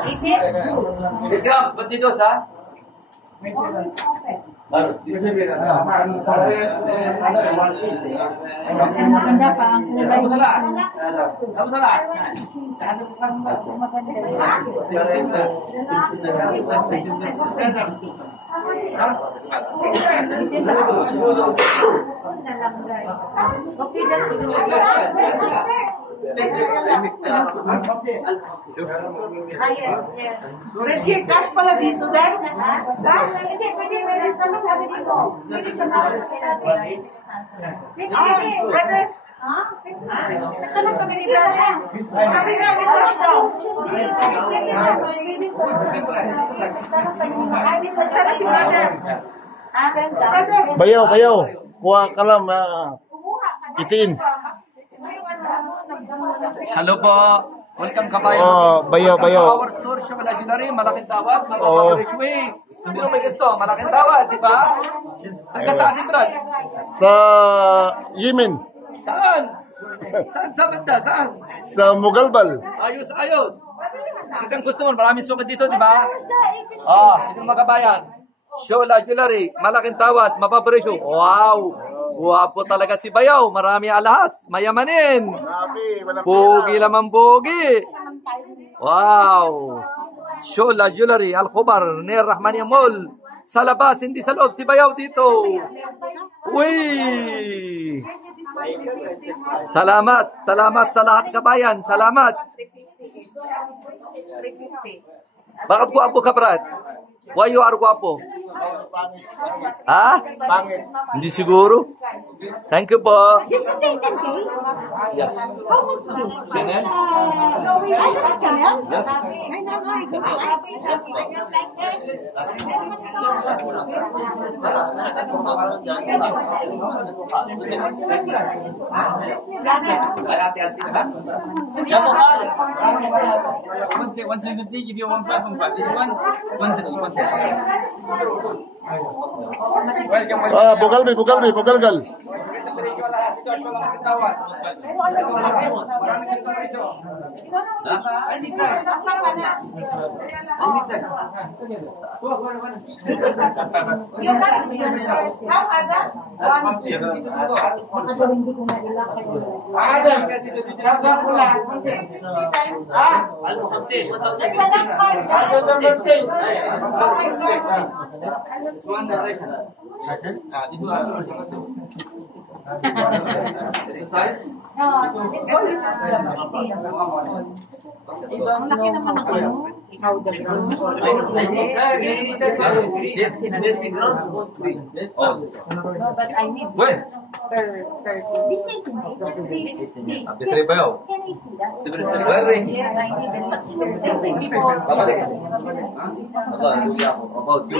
8 grams, ba't dito sa? Maganda pa ang kulay. Richie, cash pala dito din. Hindi, pwede kami dito. Brother. Nagtanong kami ni brother. Kami na i-cash daw. Sana si brother. Bayaw, bayaw. Kuha ka lang, itiin. Hello po. Welcome kabayan. Bayaw, bayaw. Our store, Sugar Legendary, malaking tawad, mapapag-rich way. Sino may gusto? Malaking tawad, di ba? Saan ka sa ating brad? Sa Yemen. Saan? Saan sa banda? Saan? Sa Mugalbal. Ayos, ayos. Kung gusto mo, maraming sukat dito, di ba? Dito mga kabayan. Shola Jewelry, malaking tawad, mapapresyo. Wow! Guwapo talaga si Bayaw. Marami alahas. Mayamanin. Pogi naman pogi. Wow! Shola Jewelry, Al-Khobar, Ner Rahmania Mall. Sa labas, hindi sa loob. Si Bayaw dito. Uy! Salamat. Salamat sa lahat kabayan. Salamat. Bakit guwapo ka, Brad? Why you are guwapo? Ha? Pangit. Hindi siguro. Thank you po. Yes, you say 10K? Yes. How much do you? Chanel? Ay, that's Chanel? Yes. I know, Yan mo, mahal. 170, give you 155. This one, 130. Bugalbi, bugalbi, bugalgal. Malaki naman ang ano. Ikaw the ground. But I need When? per this is this. Abitri Bayaw. Can we see that? Where? Yes, I need it. Babalik. Allah, hallelujah. About you,